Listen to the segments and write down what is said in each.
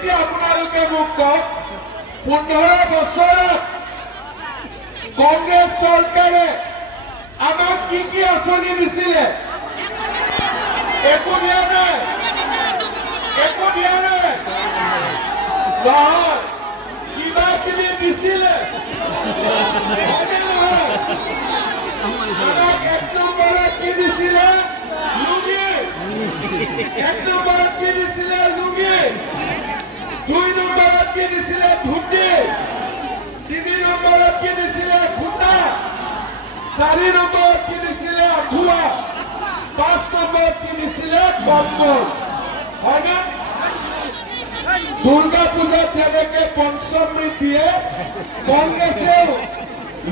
এতিয়া আপোনালোকে মোক কওক 15 বছৰত কংগ্ৰেছ চৰকাৰে আমাক কি আঁচনি দিছিলে? একো দিয়া নাই, একো দিয়া নাই। নহয়, কিবা কিবি দিছিলে। আমাক 1 নম্বৰত কি দিছিলে? লুঙি। 1 নম্বৰত কি দিছিলে? লুঙি। 2 নম্বৰত কি দিছিলে? ধুতি। 3 নম্বৰত কি দিছিলে? খুঁটা। 4 নম্বৰত কি দিছিলে? আঁঠুৱা। 5 নম্বৰত কি দিছিলে? কম্বল। হয়নে? দুৰ্গা পূজাত যেনেকে পঞ্চমৃত দিয়ে, কংগ্ৰেসেও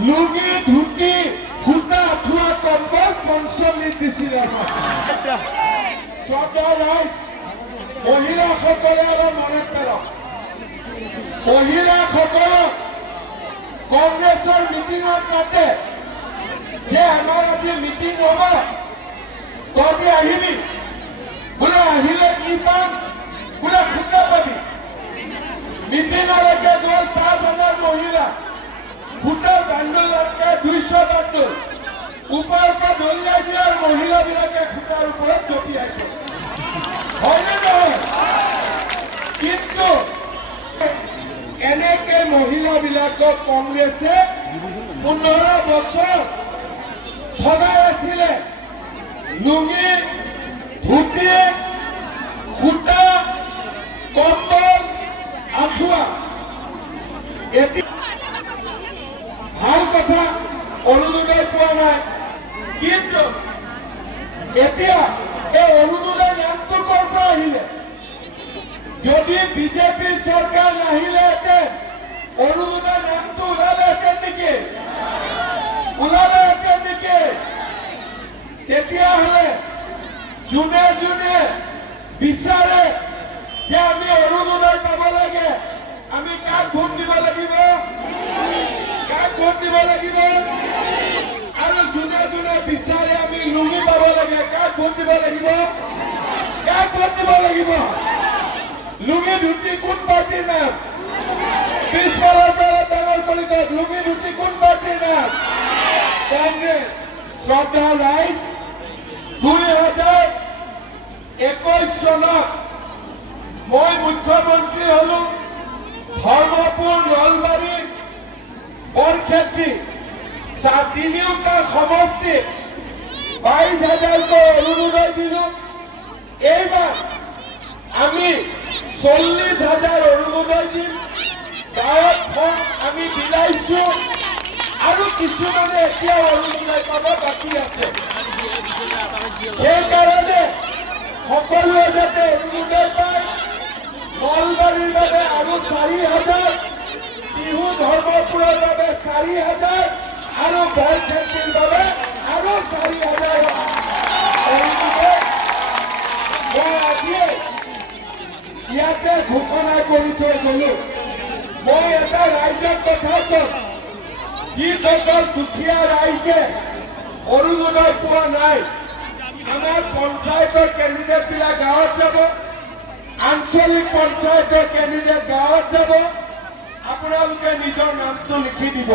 লুঙ্গি, ধুতি, খুঁটা, আঁঠুৱা, কম্বল পঞ্চমৃত দিছিল। মহিলাসকলে অলপ মনত পেলাওক। মহিলাসকলক কংগ্ৰেছৰ মিটিঙত মাতে যে আমাৰ আজি মিটিং হ'ব, তহঁতি আহিবি। বোলে আহিলে কি পাম? বোলে খুঁটা পাবি। মিটিঙলৈকে গ'ল 5,000 মহিলা, খুঁটাৰ বান্দোলকে 200 বান্দোল ওপৰৰ পৰা দলিয়াই দিয়ে আৰু মহিলাবিলাকে খুঁটাৰ ওপৰত জঁপিয়াই দিয়ে। হয়নে নহয়? কিন্তু এনেকে মহিলাবিলাকক কংগ্ৰেছে 15 বছৰ ঠগাই আছিলে। লুঙি, ধুতি, খুঁটা, কম্বল, আঁঠুৱা। ভাল কথা, অৰুণোদয় পোৱা নাই। কিন্তু এতিয়া এই অৰুণোদয় নামটো ক'ৰ পৰা আহিলে? যদি বিজেপিৰ চৰকাৰ নাহিলেহেঁতেন অৰুণোদয় নামটো ওলালেহেঁতেন নেকি? ওলালেহেঁতেন নেকি? তেতিয়াহ'লে যোনে যোনে বিচাৰে যে আমি অৰুণোদয় পাব লাগে, আমি কাক ভোট দিব লাগিব? কাক ভোট দিব লাগিব? আৰু যোনে যোনে বিচাৰে আমি লুঙি পাব লাগে, কাক ভোট দিব লাগিব? কাক ভোট দিব লাগিব? লুঙি ধুতি কোন পাৰ্টিৰ নাম? পিছফালৰ পৰা ডাঙৰ কৰি কওক, লুঙি ধুতি কোন পাৰ্টিৰ নাম? কংগ্ৰেছ। শ্ৰদ্ধা ৰাইজ, 2021 চনত মই মুখ্যমন্ত্ৰী হলো। ধৰ্মপুৰ, নলবাৰী, বৰক্ষেত্ৰী তিনিওটা সমষ্টি 22,000কৈ অৰুণোদয় দিলো। এইবাৰ আমি 40,000 অৰুণোদয় দিম। গাঁৱত ফৰ্ম আমি বিলাইছো আৰু কিছুমানে এতিয়া অৰুণোদয় পাব বাকী আছে। সেইকাৰণে সকলোৱে যাতে অৰুণোদয় পায়। নলবাৰীৰ বাবে আৰু 4,000, টিহু ধৰ্মপুৰৰ বাবে 4,000 আৰু বৰক্ষেত্ৰীৰ বাবে আৰু 4,000 অৰুণোদয় মই আজি ইয়াতে ঘোষণা কৰি থৈ গলো। মই এটা ৰাইজৰ কথা কম, যিসকল দুখীয়া ৰাইজে অৰুণোদয় পোৱা নাই, আমাৰ পঞ্চায়তৰ কেণ্ডিডেট বিলাক গাঁৱত যাব, আঞ্চলিক পঞ্চায়তৰ কেণ্ডিডেট গাঁৱত যাব, আপোনালোকে নিজৰ নামটো লিখি দিব।